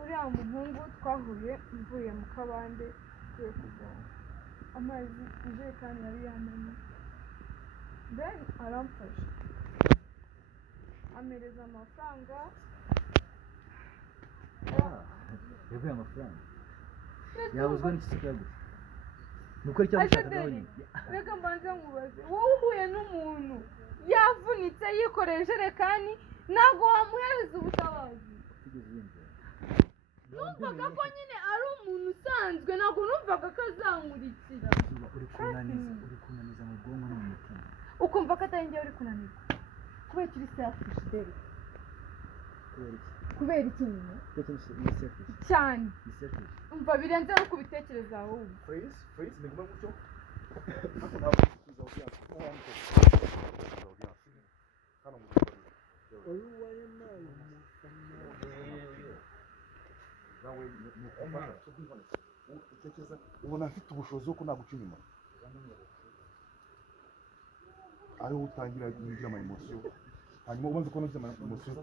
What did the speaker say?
uriya muhungu twahuye mvuye mu kabande tugiye kuvoma amazi ijerekani yari yamenye then aramfasha amereza amafaranga yavuye amafaranga yabuzwe n'iki kikagusa nuko ari cyamushakaga wenyine reka mbanze nkubaze wowe uhuye n'umuntu yavunitse yikoreye ijerekani ntabwo wamuhereza ubutabazi numvaga ko nyine ari umuntu usanzwe ntabwo numvaga ko azankurikira uri kunaniza mu bwonko no mu mutima ukumva ko atari njyewe uri kunanirwa kubera uri selfish deri kubera iki nyine cyane umva birenze no kubitekereza ahubwo Freeze ni ngombwa gutyo hano ntabwo kuza audience hano mu nawe utekereza ubona mfite ubushobozi bwo naguca inyuma ariho utangira kugira ama emotion hanyuma ubanza ko nugira ama emotion